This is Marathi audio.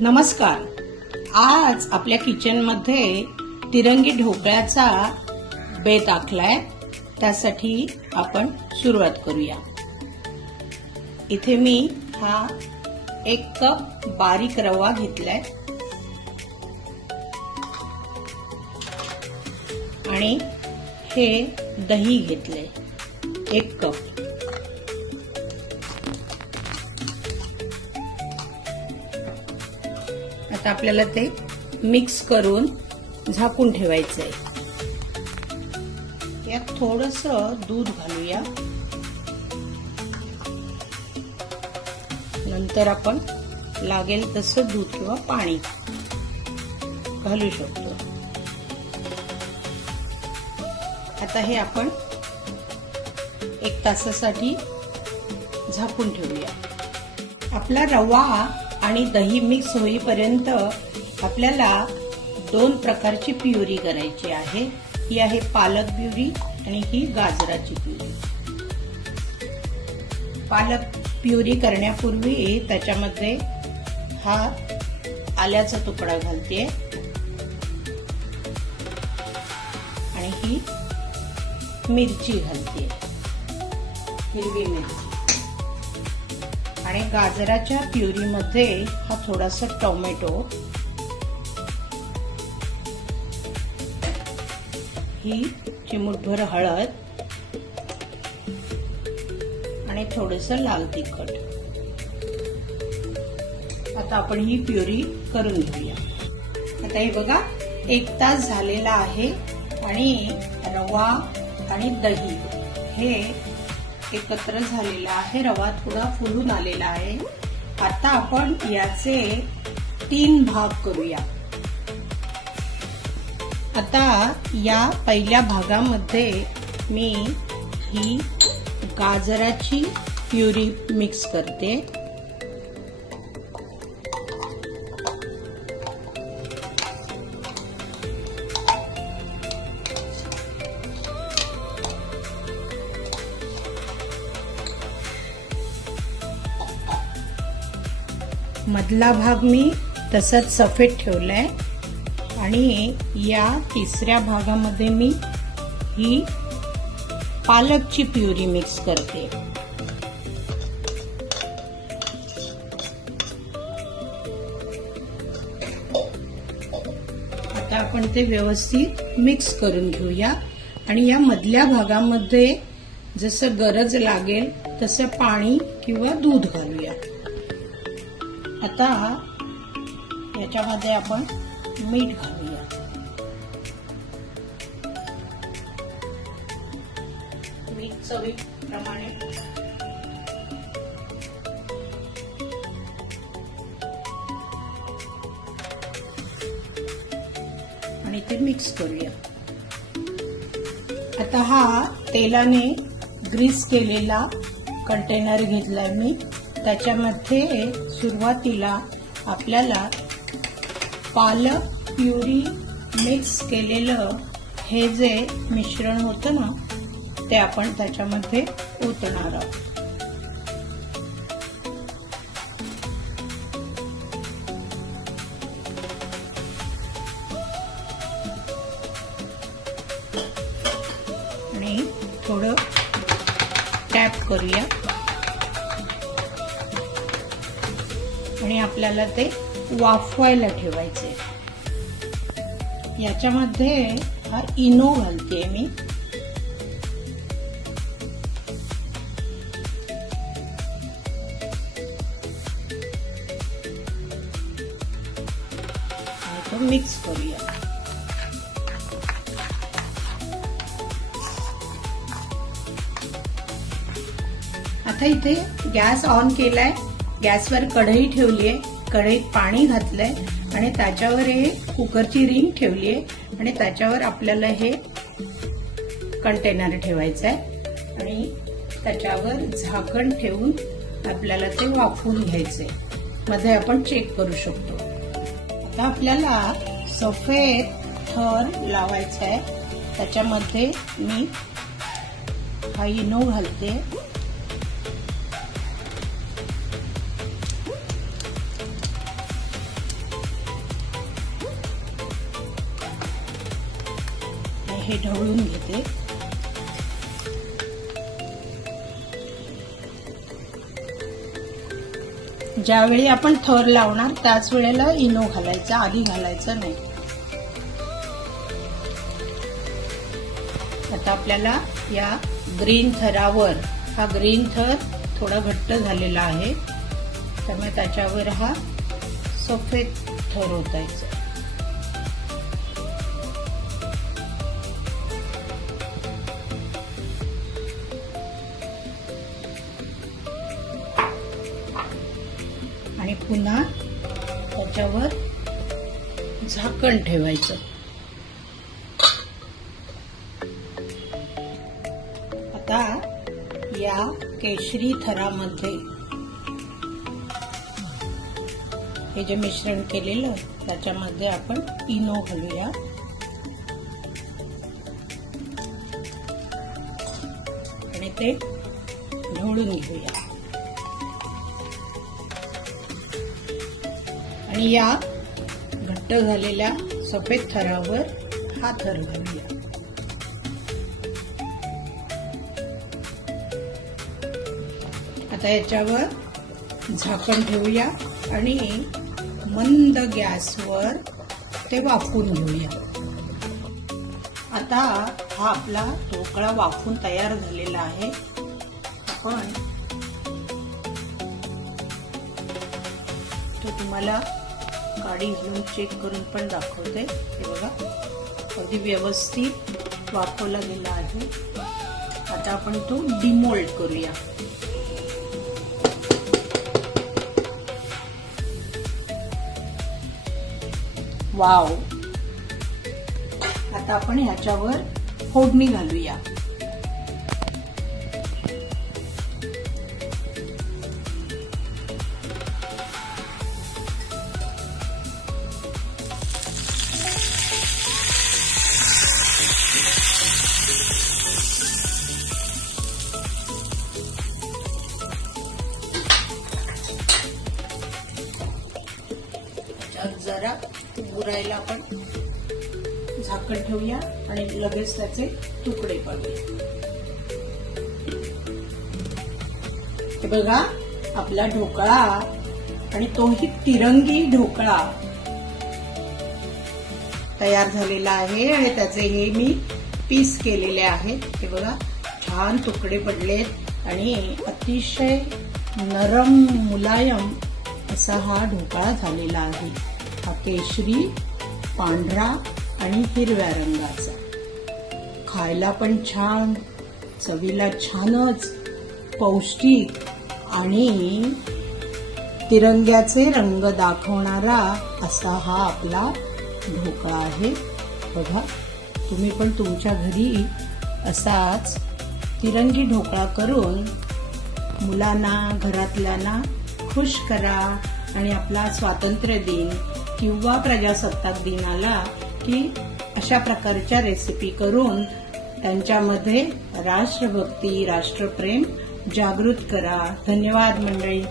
नमस्कार. आज आपल्या किचनमध्ये तिरंगी ढोकळ्याचा बेत आखलाय. त्यासाठी आपण सुरुवात करूया. इथे मी हा 1 कप बारीक रवा घेतलाय आणि हे दही घेतले 1 कप. आता आपल्याला ते मिक्स करून झाकून ठेवायचंय. यात थोडंसं दूध घालूया. नंतर आपण लागेल तसं दूध किंवा पाणी घालू शकतो. आता हे आपण 1 तासासाठी झाकून ठेवूया. आपला रवा आणि दही मिक्स होईपर्यंत आपल्याला 2 प्रकारची प्युरी करायची आहे. ही आहे पालक प्युरी आणि ही गाजराची प्युरी. पालक प्युरी करण्यापूर्वी त्याच्यामध्ये हा आल्याचा तुकडा घालते आणि ही मिरची घालते, हिरवी मिरची. आणि गाजराच्या प्युरीमध्ये हा थोडासा टोमॅटो, ही चिमूटभर हळद आणि थोडंसं लाल तिखट. आता आपण ही प्युरी करून घेऊया. आता हे बघा 1 तास झालेला आहे आणि रवा आणि दही हे एकत्र झालेला आहे. रवा थोडा फुलून आलेला आहे. आता आपण याचे 3 भाग करूया. आता या पहिल्या भागामध्ये मी ही गाजराची प्युरी मिक्स करते. मधला भाग मी तसंच सफेद ठेवलाय आणि या तिसऱ्या भागामध्ये मी ही पालकची प्युरी मिक्स करते. आता आपण ते व्यवस्थित मिक्स करून घेऊया आणि या मधल्या भागामध्ये जसं गरज लागेल तसं पाणी किंवा दूध घालूया. आता याच्यामध्ये आपण मीठ घालूया. मीठ चवीप्रमाणे. आणि ते मिक्स करूया. आता हा तेलाने ग्रीस केलेला कंटेनर घेतलाय मी. त्याच्यामध्ये सुरुवातीला आपल्याला पालक प्युरी मिक्स केलेलं हे जे मिश्रण होतं ना ते आपण त्याच्यामध्ये ओतणार आहोत. आणि थोडं टॅप करूया आणि आपल्याला ते वाफवायला ठेवायचे. याच्यामध्ये हा इनो घालते मी. आणि तो मिक्स करूया. आता इथे गॅस ऑन केलाय. गॅसवर कढई ठेवलीये. कढईत पाणी घातलंय आणि त्याच्यावर हे कुकरची रिंग ठेवलीये आणि त्याच्यावर आपल्याला हे कंटेनर ठेवायचं आहे आणि त्याच्यावर झाकण ठेवून आपल्याला ते वाफवून घ्यायचंय. मध्ये आपण चेक करू शकतो. आता आपल्याला सफेद थर लावायचा आहे. त्याच्यामध्ये मी हा इनो घालते. हे ढवळून घेते. ज्यावेळी आपण थर लावणार त्याच वेळेला इनो घालायचा, आधी घालायचं नाही. आता आपल्याला या ग्रीन थरावर, हा ग्रीन थर थोडा घट्ट झालेला आहे त्यामुळे त्याच्यावर हा सफेद थर ओतायचा. आणि पुन्हा त्याच्यावर झाकण ठेवायचं. आता या केशरी थरामध्ये हे जे मिश्रण केलेलं त्याच्यामध्ये आपण इनो घालूया. आणि ते ढवळून घेऊया. आणि या घट्ट झालेल्या सफेद थरावर हा थर घालूया. आता याच्यावर झाकण ठेवूया आणि मंद गॅसवर ते वाफवून घेऊया. आता हा आपला ढोकळा वाफून तयार झालेला आहे. आपण तो तुम्हाला काडी घेऊन चेक करून पण दाखवते. हे बघा, अगदी व्यवस्थित वाफवला गेला आहे. आता आपण तो डिमोल्ड करूया. वाव! आता आपण ह्याच्यावर फोडणी घालूया. जरा उरायला आपण झाकण ठेवूया आणि लगेच त्याचे तुकडे पाडूया. हे बघा, आपला ढोकळा, आणि तोही तिरंगी ढोकळा तयार झालेला आहे. आणि त्याचे हे मी पीस केलेले आहेत. हे बघा, छान तुकडे पडलेत आणि अतिशय नरम मुलायम असा हा ढोकळा झालेला आहे. हा केशरी, पांढरा आणि हिरव्या रंगाचा, खायला पण छान, चवीला छानच, पौष्टिक आणि तिरंग्याचे रंग दाखवणारा असा हा आपला ढोकळा आहे. बघा, तुम्ही पण तुमच्या घरी असाच तिरंगी ढोकळा करून मुलांना, घरातल्यांना खुश करा. आणि आपला स्वातंत्र्य दिन किंवा प्रजासत्ताक दिन आला की अशा प्रकारच्या रेसिपी करून त्यांच्यामध्ये राष्ट्रभक्ती, राष्ट्रप्रेम जागृत करा. धन्यवाद मंडळी.